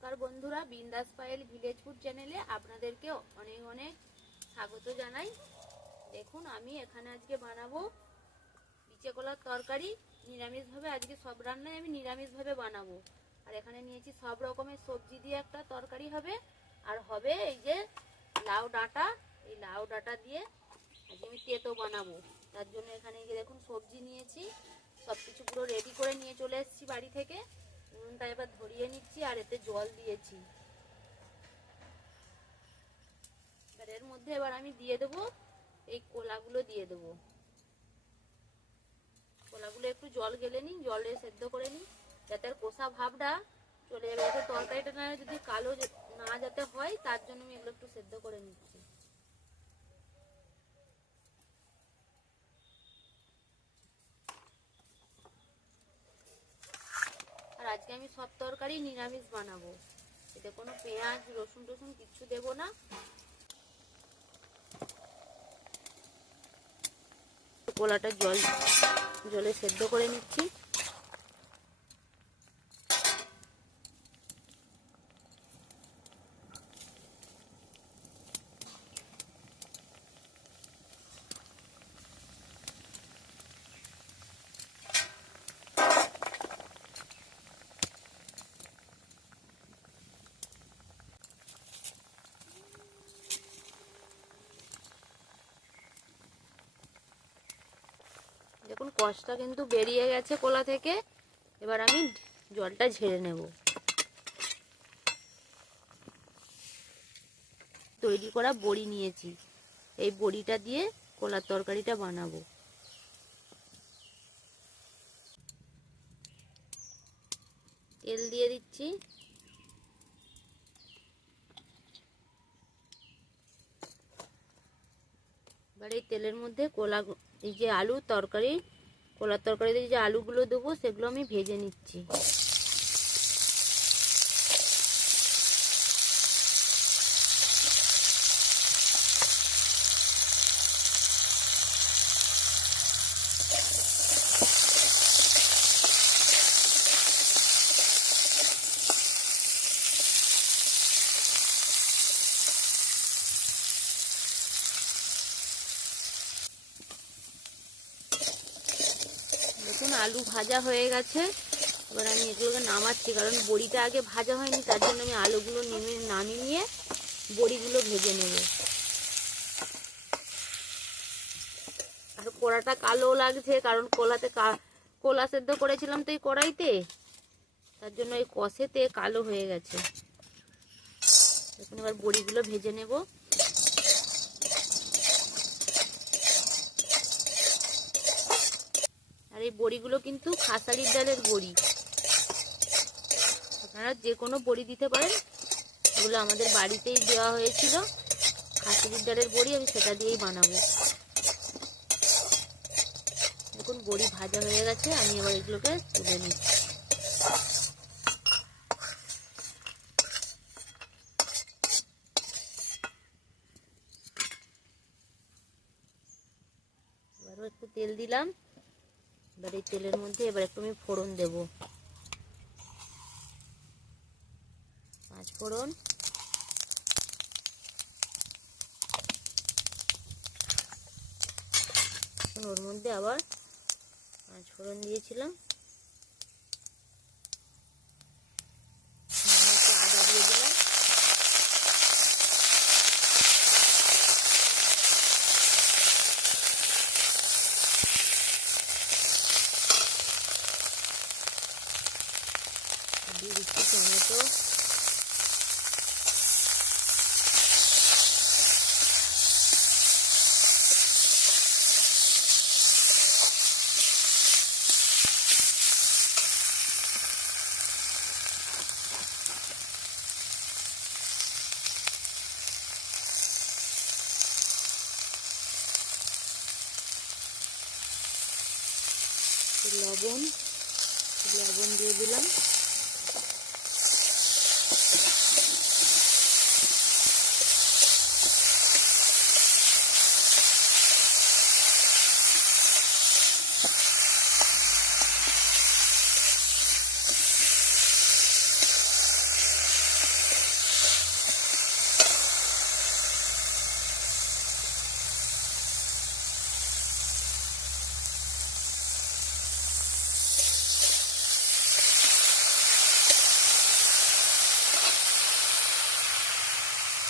নমস্কার বন্ধুরা, বিন্দাস পায়েল ভিলেজ ফুড চ্যানেলে আপনাদেরকে অনেক অনেক স্বাগত জানাই। দেখুন, আমি এখানে আজকে বানাবো বিচে কলার তরকারি। নিরামিষভাবে আজকে সব রান্নাই আমি নিরামিষভাবে বানাবো। আর এখানে নিয়েছি সব রকমের সবজি দিয়ে একটা তরকারি হবে। আর হবে এই যে লাউ ডাঁটা, এই লাউ ডাঁটা দিয়ে আজকে আমি তেতো বানাবো। তার জন্য এখানে এই যে দেখুন সবজি নিয়েছি, সব কিছু পুরো রেডি করে নিয়ে চলে এসেছি বাড়ি থেকে। উনুনটা এবার ধরিয়ে নিচ্ছি আর এতে জল দিয়েছি। এবার এর মধ্যে এবার আমি দিয়ে দেবো এই কলাগুলো দিয়ে দেবো। কলাগুলো একটু জল গেলে নিই, জলে সেদ্ধ করে নিই যাতে আর কষা ভাবটা চলে যাবে, যাতে তরকারিটা না যদি কালো না যাতে হয়, তার জন্য আমি এগুলো একটু সেদ্ধ করে নিচ্ছি। আর আজকে আমি সব তরকারি নিরামিষ বানাবো, এতে কোনো পেঁয়াজ রসুন টসুন কিচ্ছু দেবো না। কলাটা জলে সেদ্ধ করে নিচ্ছি। দেখুন কষটা কিন্তু বেরিয়ে গেছে কলা থেকে। এবার আমি জলটা ঝেড়ে নেব। তৈরি করা বড়ি নিয়েছি, এই বড়িটা দিয়ে কলার তরকারিটা বানাবো। তেল দিয়ে দিচ্ছি। এবার এই তেলের মধ্যে এই যে কলার তরকারিতে যে আলুগুলো দেবো সেগুলো আমি ভেজে নিচ্ছি। দেখুন আলু ভাজা হয়ে গেছে। এবার আমি এগুলোকে নামাচ্ছি, কারণ বড়িটা আগে ভাজা হয়নি, তার জন্য আমি আলুগুলো নামিয়ে নিয়ে বড়িগুলো ভেজে নেব। আর কড়াটা কালো লাগছে, কারণ কলা সেদ্ধ করেছিলাম তো এই কড়াইতে, তার জন্য এই কষেতে কালো হয়ে গেছে। এখন এবার বড়িগুলো ভেজে নেব। আর এই বড়িগুলো কিন্তু খাসারির ডালের বড়ি, আপনারা যে কোনো বড়ি দিতে পারেন। এগুলো আমাদের বাড়িতেই দেওয়া হয়েছিল খাসারির ডালের বড়ি, আমি সেটা দিয়েই বানাবো। দেখুন বড়ি ভাজা হয়ে গেছে, আমি এবার এগুলোকে তুলে নিচ্ছি। এবারও একটু তেল দিলাম। এবার এই তেলের মধ্যে এবার একটু আমি ফোড়ন দেব। 5 ফোড়ন, ওর মধ্যে আবার 5 ফোড়ন দিয়েছিলাম। আদা দিয়ে দিলাম। দিয়ে দিচ্ছি টমেটো। লবণ দিয়ে দিলাম।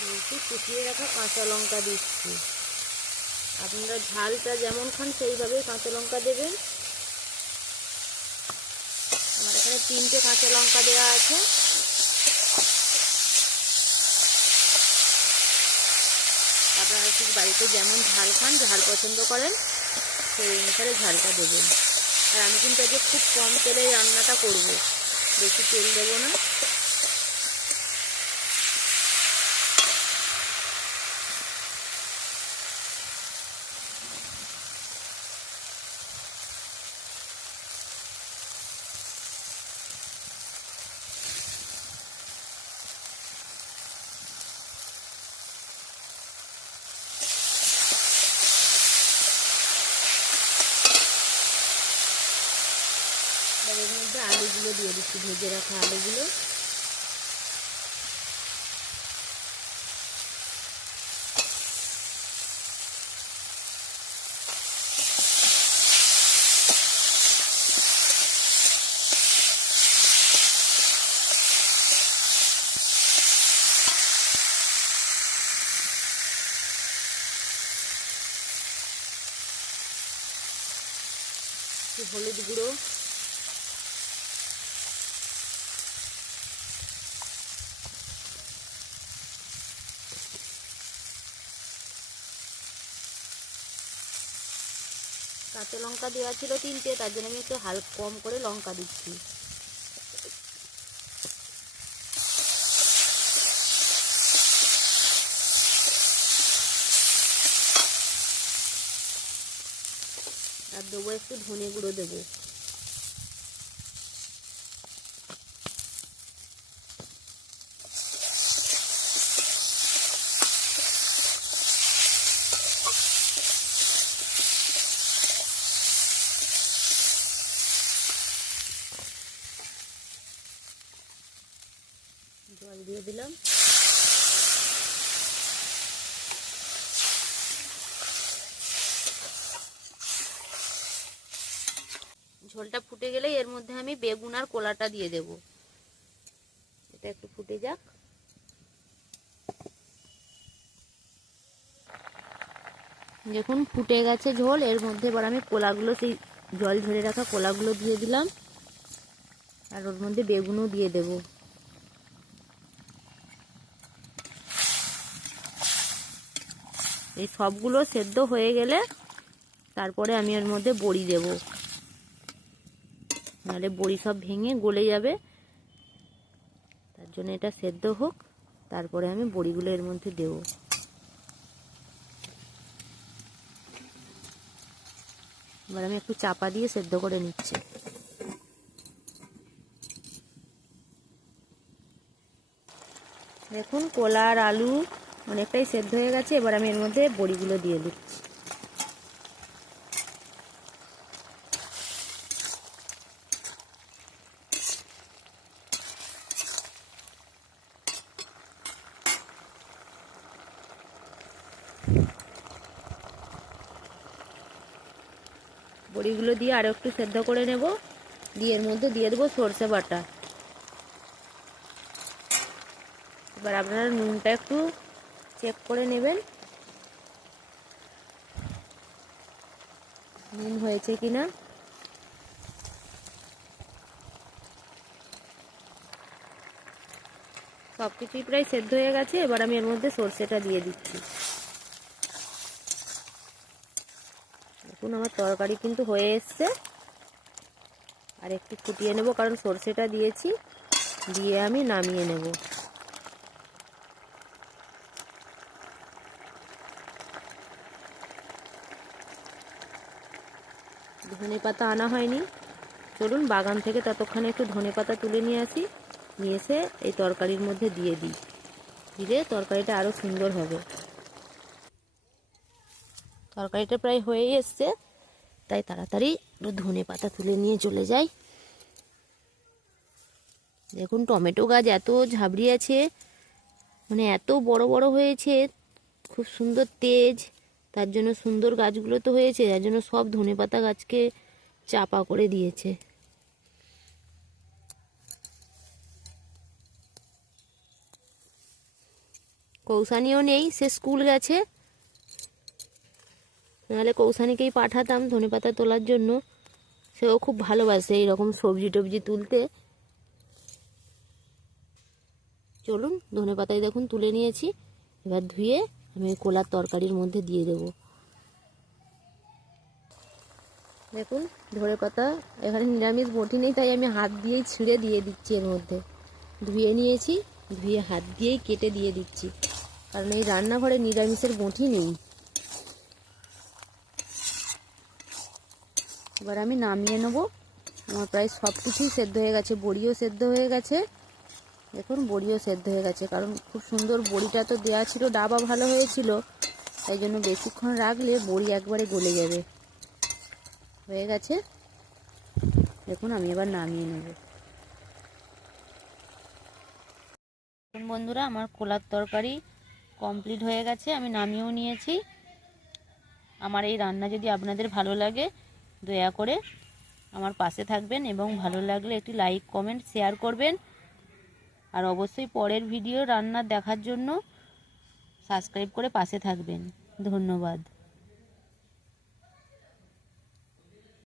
একটু কুচিয়ে রাখা কাঁচা লঙ্কা দিচ্ছি। আপনারা ঝালটা যেমন খান সেইভাবেই কাঁচা লঙ্কা দেবেন। আমার এখানে 3টে কাঁচা লঙ্কা দেওয়া আছে। আপনারা ঠিক বাড়িতে যেমন ঝাল খান, ঝাল পছন্দ করেন সেই অনুসারে ঝালটা দেবেন। আর আমি কিন্তু আজকে খুব কম তেলে রান্নাটা করব, বেশি তেল দেবো না। এর মধ্যে আলুগুলো দিয়ে দিচ্ছি, ভেজে রাখা আলুগুলো। হলুদ গুঁড়ো, কাঁচা লঙ্কা দেওয়া ছিল 3টে, তার জন্য আমি একটু হালকা কম করে লঙ্কা দিচ্ছি। আর দেবো একটু ধনে গুঁড়ো দেবো। জল দিয়ে দিলাম। ঝোলটা ফুটে গেলে এর মধ্যে আমি বেগুন আর কলাটা দিয়ে দেব। এটা একটু ফুটে যাক। দেখুন ফুটে গেছে ঝোল। এর মধ্যে এবার আমি কলাগুলো, সেই জল ঝরে রাখা কলাগুলো দিয়ে দিলাম, আর ওর মধ্যে বেগুনও দিয়ে দেব। এই সবগুলো সেদ্ধ হয়ে গেলে তারপরে আমি এর মধ্যে বড়ি দেব, নাহলে বড়ি সব ভেঙে গলে যাবে। তার জন্য এটা সেদ্ধ হোক, তারপরে আমি বড়িগুলো এর মধ্যে দেব। এবার আমি একটু চাপা দিয়ে সেদ্ধ করে নিচ্ছি। দেখুন কলা আর আলু অনেকটাই সেদ্ধ হয়ে গেছে। এবার আমি এর মধ্যে বড়িগুলো দিয়ে দিচ্ছি। বড়িগুলো দিয়ে আরো একটু সেদ্ধ করে নেব, দিয়ে এর মধ্যে দিয়ে দেবো সরষে বাটা। এবার আপনারা নুনটা একটু চেক করে নেবেন, নুন হয়েছে কিনা। সবকিছুই প্রায় সেদ্ধ হয়ে গেছে। এবার আমি এর মধ্যে সরষেটা দিয়ে দিচ্ছি। দেখুন আমার তরকারি কিন্তু হয়ে এসছে। আর একটু ফুটিয়ে নেব, কারণ সরষেটা দিয়েছি, দিয়ে আমি নামিয়ে নেব। ধনে পাতা আনা হয়নি, চলুন বাগান থেকে ততক্ষণে একটু ধনে পাতা তুলে নিয়ে আসি, নিয়ে এসে এই তরকারির মধ্যে দিয়ে দিই, দিলে তরকারিটা আরো সুন্দর হবে। তরকারিটা প্রায় হয়েই এসছে, তাই তাড়াতাড়ি ধনে পাতা তুলে নিয়ে চলে যাই। দেখুন টমেটো গাছ এত ঝাবড়িয়েছে, মানে এত বড় বড় হয়েছে, খুব সুন্দর তেজ। তার জন্য সুন্দর গাছগুলো তো হয়েছে, যার জন্য সব ধনেপাতা গাছকে চাপা করে দিয়েছে। কৌশানীও নেই, সে স্কুল গেছে, নাহলে কৌশানীকেই পাঠাতাম ধনেপাতা তোলার জন্য। সেও খুব ভালোবাসে এইরকম সবজি টবজি তুলতে। চলুন, ধনেপাতায় দেখুন তুলে নিয়েছি, এবার ধুয়ে আমি কলার তরকারির মধ্যে দিয়ে দেব। দেখুন ধনেপাতা, এখানে নিরামিষ বটি নেই তাই আমি হাত দিয়েই ছিঁড়ে দিয়ে দিচ্ছি এর মধ্যে। ধুয়ে নিয়েছি, ধুয়ে হাত দিয়েই কেটে দিয়ে দিচ্ছি, কারণ এই রান্নাঘরে নিরামিষের বটি নেই। এবার আমি নামিয়ে নেব। আমার প্রায় সব কিছুই সেদ্ধ হয়ে গেছে, বড়িও সেদ্ধ হয়ে গেছে। দেখুন বড়িও সেদ্ধ হয়ে গেছে, কারণ খুব সুন্দর বড়িটা তো দেওয়া ছিল, ডাবা ভালো হয়েছিল, তাই জন্য বেশিক্ষণ রাখলে বড়ি একবারে গলে যাবে। হয়ে গেছে, দেখুন আমি এবার নামিয়ে নেব। বন্ধুরা, আমার কলার তরকারি কমপ্লিট হয়ে গেছে, আমি নামিয়েও নিয়েছি। আমার এই রান্না যদি আপনাদের ভালো লাগে দয়া করে আমার পাশে থাকবেন, এবং ভালো লাগলে একটি লাইক কমেন্ট শেয়ার করবেন। আর অবশ্যই পরের ভিডিও রান্না দেখার জন্য সাবস্ক্রাইব করে পাশে থাকবেন। ধন্যবাদ।